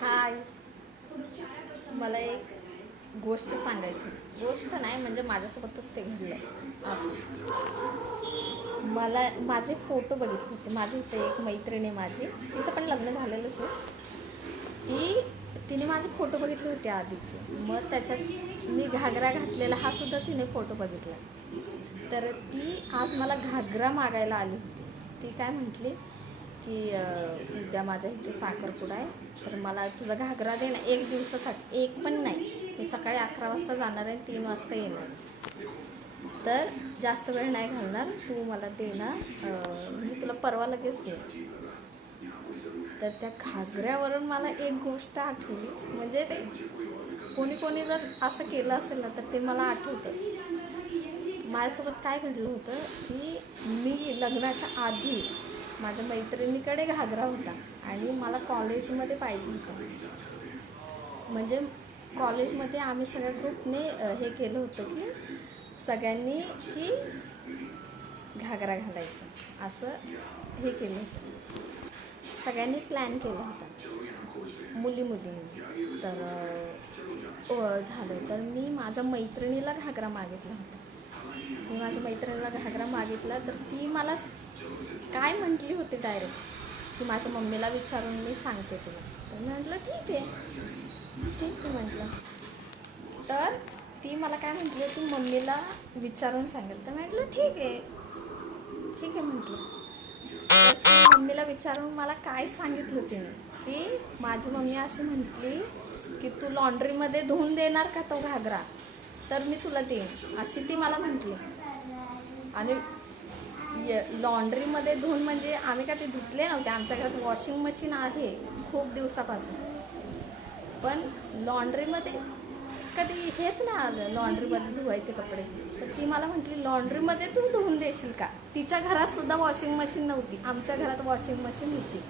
हाय. मला एक गोष्ट सांगायची. गोष्ट नाही म्हणजे माझ्यासोबतच ते घडलं असं. मला माझे फोटो बघितले होते. माझे इथे एक मैत्रीण आहे माझी, तिचं पण लग्न झालेलंच आहे. तिने माझे फोटो बघितले होते आधीचे. मग त्याच्यात मी घागरा घातलेला हा सुद्धा तिने फोटो बघितला. तर ती आज मला घागरा मागायला आली होती. ती काय म्हटली की उद्या माझ्या इथे साखरपुडा आहे, तर मला तुझा घागरा दे ना, एक दिवसासाठी. एक पण नाही, मी सकाळी 11 वाजता जाणार आहे, 3 वाजता येणार, तर जास्त वेळ नाही घालणार, तू मला दे ना, मी तुला परवा लगेच दे. तर त्या घागऱ्यावरून मला एक गोष्ट आठवली. म्हणजे ते कोणी कोणी जर असं केलं असेल ना, तर ते मला आठवतंच. माझ्यासोबत काय घडलं होतं की मी लग्नाच्या आधी माझ्या मैत्रिणीकडे घागरा होता आणि मला कॉलेजमध्ये पाहिजे होता. म्हणजे कॉलेजमध्ये आम्ही सगळ्या ग्रुपने हे केलं होतं की सगळ्यांनी की घागरा घालायचा असं हे केलं होतं. सगळ्यांनी प्लॅन केला होता मुलींनी. तर झालं. तर मी माझ्या मैत्रिणीला घागरा मागितला होता. मी माझ्या मैत्रिणीला घागरा मागितला, तर ती मला काय म्हटली होती डायरेक्ट की माझ्या मम्मीला विचारून मी सांगते तुला. तर मी म्हटलं ठीक आहे म्हटलं. तर ती मला काय म्हटली होती, मम्मीला विचारून सांगेल. तर म्हटलं ठीक आहे म्हटलं. तर ती मम्मीला विचारून मला काय सांगितलं तिने की माझी मम्मी अशी म्हटली की तू लॉन्ड्रीमध्ये धुवून देणार का तो घागरा, तर मी तुला देईन, अशी ती मला म्हटली. आणि लॉन्ड्रीमध्ये धुवून म्हणजे आम्ही का ते धुतले नव्हते. आमच्या घरात वॉशिंग मशीन आहे खूप दिवसापासून, पण लॉन्ड्रीमध्ये कधी हेच नाही आलं लॉन्ड्रीमध्ये धुवायचे कपडे. तर ती मला म्हटली लॉन्ड्रीमध्ये तू धुवून देशील का. तिच्या घरात सुद्धा वॉशिंग मशीन नव्हती, आमच्या घरात वॉशिंग मशीन होती.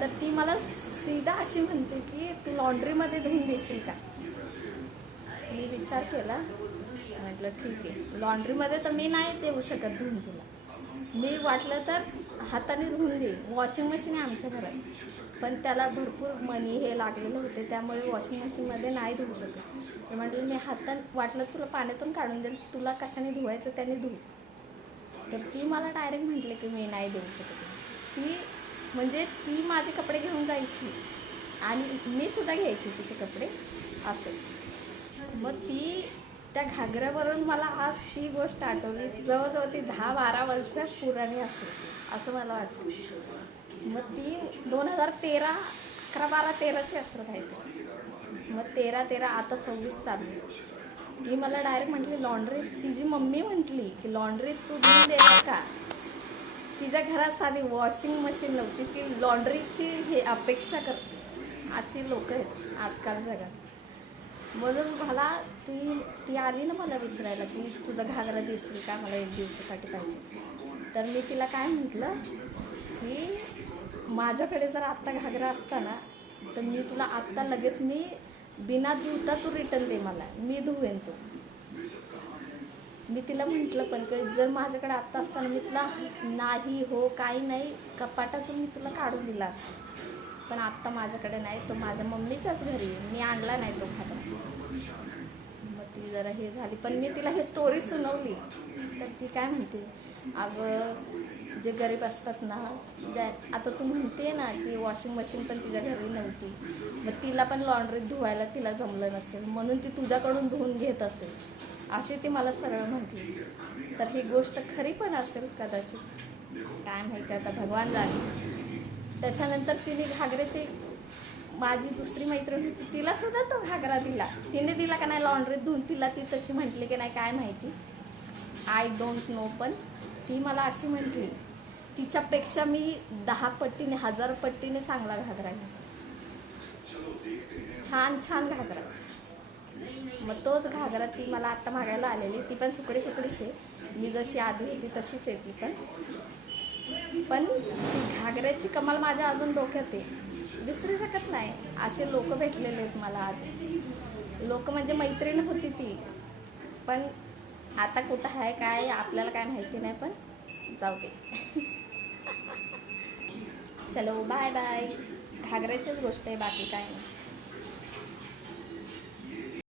तर ती मला सीधा अशी म्हणते की तू लॉन्ड्रीमध्ये धुवून देशील का. मी विचार केला, म्हटलं ठीक आहे, लॉन्ड्रीमध्ये तर मी नाही देऊ शकत धुवून तुला, मी वाटलं तर हाताने धुवून देईन. वॉशिंग मशीन आहे आमच्या घरात, पण त्याला भरपूर मनी हे लागलेलं होते, त्यामुळे वॉशिंग मशीनमध्ये नाही धुवू शकत. म्हटलं मी हाताने, वाटलं तुला पाण्यातून काढून देईल, तुला कशाने धुवायचं त्याने धुव. तर ती मला डायरेक्ट म्हटले की मी नाही देऊ शकत. ती म्हणजे ती माझे कपडे घेऊन जायची आणि मी सुद्धा घ्यायची तिचे कपडे असं. मग ती त्या घागऱ्यावरून मला आज ती गोष्ट आठवली. जवळजवळ ती 10-12 वर्ष पुराणी असेल असं मला वाटतं. मग ती 2013, 11-12-13ची असं काहीतरी. मग 13-13 आता 26 चालू. ती मला डायरेक्ट म्हटली लॉन्ड्री, तिची मम्मी म्हटली की लॉन्ड्रीत तू धुवून देणार का. तिच्या घरात साधी वॉशिंग मशीन नव्हती, ती लॉन्ड्रीची हे अपेक्षा करते. अशी लोक आहेत आजकाल जगात. म्हणून मला ती आली ना मला विचारायला की तुझा घागरा देशील का, मला एक दिवसासाठी पाहिजे. तर मी तिला काय म्हटलं की माझ्याकडे जर आत्ता घागरा असता ना, तर मी तुला आत्ता लगेच मी बिना धुता तू रिटर्न दे मला, मी धुवेन तो. मी तिला म्हटलं पण जर माझ्याकडे आत्ता असताना मी तुला नाही हो काही नाही कपाटातून मी तुला काढून दिला असता, पण आत्ता माझ्याकडे नाही, तो माझ्या मम्मीच्याच घरी, मी आणला नाही तो घागरा. मग ती जरा हे झाली, पण मी तिला हे स्टोरी सुनावली. तर ती काय म्हणते, अगं जे गरीब असतात ना, आता तू म्हणते ना की वॉशिंग मशीन पण तिच्या घरी नव्हती, मग तिला पण लॉन्ड्रीत धुवायला तिला जमलं नसेल, म्हणून ती तुझ्याकडून धुवून घेत असेल, अशी ती मला सरळ म्हटली. तर ही गोष्ट खरी पण असेल कदाचित, काय माहिती, आता भगवान जाणे. त्याच्यानंतर तिने घागरे, ते माझी दुसरी मैत्रीण होती तिलासुद्धा तो घागरा दिला. तिने दिला का नाही लॉन्ड्रीत धुवून, तिला ती तशी म्हटली की नाही काय माहिती, आय डोंट नो. पण ती मला अशी म्हटली, तिच्यापेक्षा मी 10 पट्टीने 1000 पट्टीने चांगला घागरा घातला, छान घागरा. मग तोच घागरा ती मला आत्ता मागायला आलेली. ती पण सुकडीच आहे, मी जशी आधी होती तशीच आहे ती पण ती घागऱ्याची कमाल माझ्या अजून डोक्यात आहे, विसरू शकत नाही. असे लोक भेटलेले आहेत मला आधी. लोक म्हणजे मैत्रीण होती ती, पण आता कुठं आहे काय आपल्याला काय माहिती नाही, पण जाऊ दे. चलो बाय बाय. घागराचीच गोष्ट आहे, बाकी काय नाही.